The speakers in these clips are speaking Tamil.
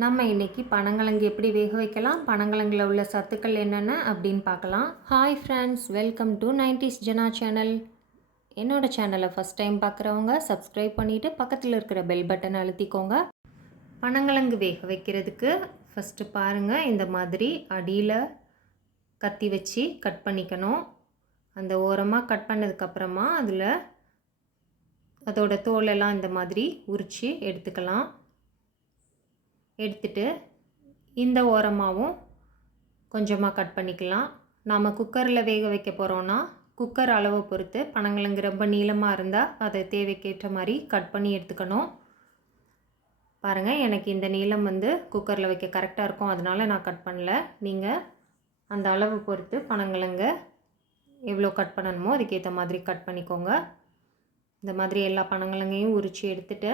நம்ம இன்னைக்கு பனங்கிழங்கு எப்படி வேக வைக்கலாம், பனங்கிழங்குல உள்ள சத்துக்கள் என்னென்ன அப்படின்னு பார்க்கலாம். Hi friends, welcome to 90s Jana channel. என்னோட சேனலை ஃபஸ்ட் டைம் பார்க்குறவங்க சப்ஸ்கிரைப் பண்ணிவிட்டு பக்கத்தில் இருக்கிற பெல் பட்டன் அழுத்திக்கோங்க. பனங்கிழங்கு வேக வைக்கிறதுக்கு ஃபஸ்ட்டு பாருங்கள், இந்த மாதிரி அடியில் கத்தி வச்சு கட் பண்ணிக்கணும். அந்த ஓரமாக கட் பண்ணதுக்கப்புறமா அதில் அதோட தோலெல்லாம் இந்த மாதிரி உரித்து எடுத்துக்கலாம். எடுத்துட்டு இந்த ஓரமாகவும் கொஞ்சமாக கட் பண்ணிக்கலாம். நாம் குக்கரில் வேக வைக்க போகிறோன்னா குக்கர் அளவை பொறுத்து பனங்கிழங்கு ரொம்ப நீளமாக இருந்தால் அதை தேவைக்கேற்ற மாதிரி கட் பண்ணி எடுத்துக்கணும். பாருங்கள், எனக்கு இந்த நீளம் குக்கரில் வைக்க கரெக்டாக இருக்கும், அதனால் நான் கட் பண்ணல. நீங்கள் அந்த அளவு பொறுத்து பனங்கிழங்க எவ்வளோ கட் பண்ணணுமோ அதுக்கேற்ற மாதிரி கட் பண்ணிக்கோங்க. இந்த மாதிரி எல்லா பனங்கிழங்கையும் உரித்து எடுத்துகிட்டு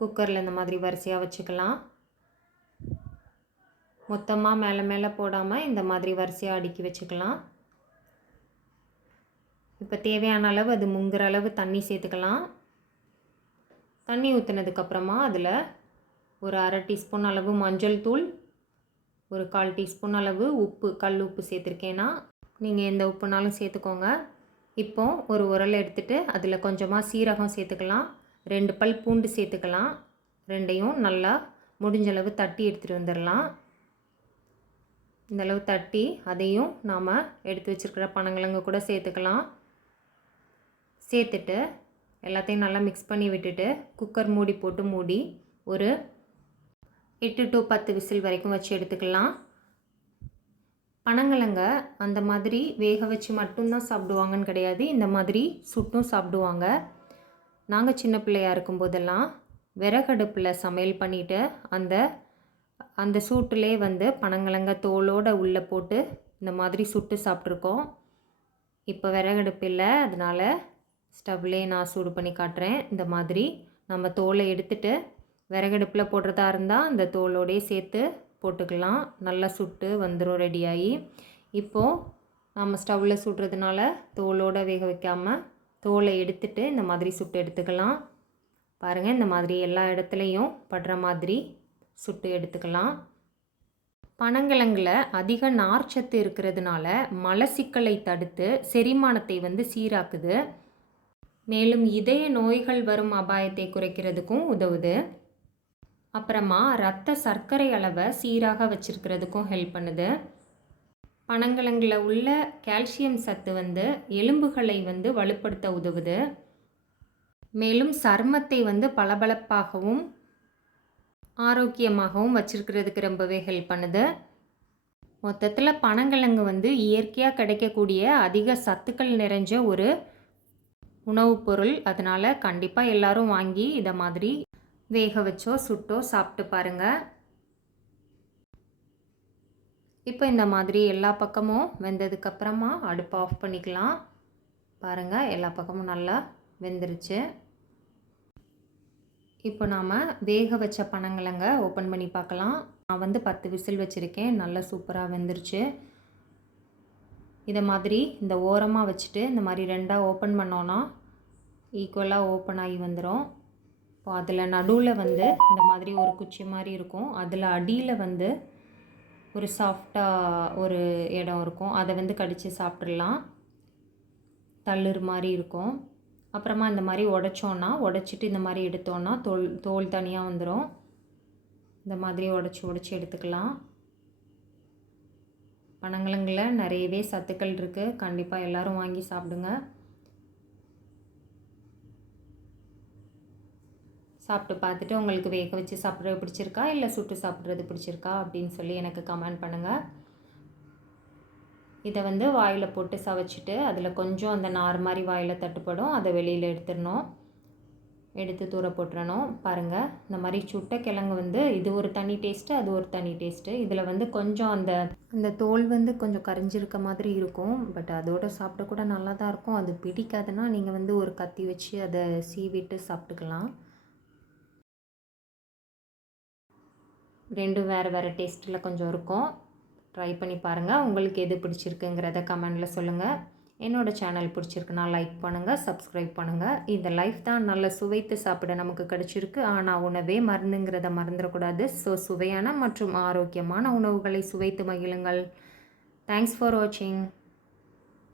குக்கரில் இந்த மாதிரி வரிசையாக வச்சுக்கலாம். மொத்தமாக மேலே மேலே போடாமல் இந்த மாதிரி வரிசையாக அடுக்கி வச்சுக்கலாம். இப்போ தேவையான அளவு அது முங்குற அளவு தண்ணி சேர்த்துக்கலாம். தண்ணி ஊற்றுனதுக்கப்புறமா அதில் ஒரு அரை டீஸ்பூன் அளவு மஞ்சள் தூள், ஒரு 1/4 டீஸ்பூன் அளவு உப்பு, கல் உப்பு சேர்த்துருக்கேன்னா நீங்கள் எந்த உப்புனாலும் சேர்த்துக்கோங்க. இப்போது ஒரு உரல் எடுத்துகிட்டு அதில் கொஞ்சமாக சீரகம் சேர்த்துக்கலாம். 2 பல் பூண்டு சேர்த்துக்கலாம். ரெண்டையும் நல்லா முடிஞ்சளவு தட்டி எடுத்துகிட்டு வந்துடலாம். இந்தளவு தட்டி அதையும் நாம் எடுத்து வச்சுருக்கிற பனங்கிழங்கு கூட சேர்த்துக்கலாம். சேர்த்துட்டு எல்லாத்தையும் நல்லா மிக்ஸ் பண்ணி விட்டுட்டு குக்கர் மூடி போட்டு மூடி ஒரு 8 to 10 விசில் வரைக்கும் வச்சு எடுத்துக்கலாம். பனங்கிழங்க அந்த மாதிரி வேக வச்சு மட்டும்தான் சாப்பிடுவாங்கன்னு கிடையாது, இந்த மாதிரி சுட்டும் சாப்பிடுவாங்க. நாங்கள் சின்ன பிள்ளையாக இருக்கும்போதெல்லாம் விறகடுப்பில் சமையல் பண்ணிவிட்டு அந்த சூட்டிலே பனங்கிழங்க தோலோடு உள்ளே போட்டு இந்த மாதிரி சுட்டு சாப்பிட்ருக்கோம். இப்போ விறகடுப்பு இல்லை, அதனால் ஸ்டவ்லேயே நான் சூடு பண்ணி காட்டுறேன். இந்த மாதிரி நம்ம தோலை எடுத்துட்டு விறகடுப்பில் போடுறதா இருந்தால் அந்த தோலோடையே சேர்த்து போட்டுக்கலாம். நல்லா சுட்டு வந்துடும் ரெடியாகி. இப்போது நம்ம ஸ்டவ்வில் சுடுறதுனால தோலோடு வேக வைக்காமல் தோலை எடுத்துட்டு இந்த மாதிரி சுட்டு எடுத்துக்கலாம். பாருங்கள், இந்த மாதிரி எல்லா இடத்துலையும் படுற மாதிரி சுட்டு எடுத்துக்கலாம். பனங்கிழங்குல அதிக நார்ச்சத்து இருக்கிறதுனால மலச்சிக்கலை தடுத்து செரிமானத்தை சீராக்குது. மேலும் இதய நோய்கள் வரும் அபாயத்தை குறைக்கிறதுக்கும் உதவுது. அப்புறமா இரத்த சர்க்கரை அளவை சீராக வச்சுருக்கிறதுக்கும் ஹெல்ப் பண்ணுது. பனங்கிழங்குல உள்ள கால்சியம் சத்து எலும்புகளை வலுப்படுத்த உதவுது. மேலும் சருமத்தை பளபளப்பாகவும் ஆரோக்கியமாகவும் வச்சுருக்கிறதுக்கு ரொம்பவே ஹெல்ப் பண்ணுது. மொத்தத்தில் பனங்கிழங்கு இயற்கையாக கிடைக்கக்கூடிய அதிக சத்துக்கள் நிறைஞ்ச ஒரு உணவுப் பொருள். அதனால் கண்டிப்பாக எல்லோரும் வாங்கி இதை மாதிரி வேக வச்சோ சுட்டோ சாப்பிட்டு பாருங்கள். இப்போ இந்த மாதிரி எல்லா பக்கமும் வெந்ததுக்கப்புறமா அடுப்பை ஆஃப் பண்ணிக்கலாம். பாருங்கள், எல்லா பக்கமும் நல்லா வெந்துருச்சு. இப்போ நாம் வேக வச்ச பனங்கிழங்க ஓப்பன் பண்ணி பார்க்கலாம். நான் 10 விசில் வச்சுருக்கேன். நல்லா சூப்பராக வெந்துருச்சு. இதை மாதிரி இந்த ஓரமாக வச்சுட்டு இந்த மாதிரி 2ஆக ஓப்பன் பண்ணோன்னா ஈக்குவலாக ஓப்பன் ஆகி வந்துடும். இப்போ அதில் நடுவில் இந்த மாதிரி ஒரு குச்சி மாதிரி இருக்கும். அதில் அடியில் ஒரு சாஃப்டாக ஒரு இடம் இருக்கும். அதை கடித்து சாப்பிட்றலாம். தள்ளுற மாதிரி இருக்கும். அப்புறமா இந்த மாதிரி உடச்சிட்டு இந்த மாதிரி எடுத்தோன்னா தோல் தனியாக வந்துடும். இந்த மாதிரி உடச்சி எடுத்துக்கலாம். பனங்கிழங்குல நிறையவே சத்துக்கள் இருக்குது. கண்டிப்பாக எல்லோரும் வாங்கி சாப்பிடுங்க. சாப்பிட்டு பார்த்துட்டு உங்களுக்கு வேக வச்சு சாப்பிட்றது பிடிச்சிருக்கா இல்லை சுட்டு சாப்பிட்றது பிடிச்சிருக்கா அப்படின்னு சொல்லி எனக்கு கமெண்ட் பண்ணுங்கள். இதை வாயில் போட்டு சவைச்சிட்டு அதில் கொஞ்சம் அந்த நார் மாதிரி வாயில் தட்டுப்படும், அதை வெளியில் எடுத்துடணும். எடுத்து தூர போட்டுறணும். பாருங்கள், இந்த மாதிரி சுட்ட கிழங்கு இது ஒரு தனி டேஸ்ட்டு, அது ஒரு தனி டேஸ்ட்டு. இதில் கொஞ்சம் அந்த தோல் கொஞ்சம் கரிஞ்சிருக்க மாதிரி இருக்கும். பட் அதோடு சாப்பிட கூட நல்லா தான் இருக்கும். அது பிடிக்காதுன்னா நீங்கள் ஒரு கத்தி வச்சு அதை சீவிட்டு சாப்பிட்டுக்கலாம். ரெண்டும் வேறு வேறு டேஸ்ட்டில் கொஞ்சம் இருக்கும். ட்ரை பண்ணி பாருங்கள். உங்களுக்கு எது பிடிச்சிருக்குங்கிறத கமெண்டில் சொல்லுங்கள். என்னோடய சேனல் பிடிச்சிருக்குன்னா லைக் பண்ணுங்கள், சப்ஸ்கிரைப் பண்ணுங்கள். இந்த லைஃப் தான் நல்ல சுவைத்து சாப்பிட நமக்கு கிடச்சிருக்கு. ஆனால் உணவே மருந்துங்கிறத மறந்துடக்கூடாது. ஸோ சுவையான மற்றும் ஆரோக்கியமான உணவுகளை சுவைத்து மகிழுங்கள். தேங்க்ஸ் ஃபார் வாட்சிங்.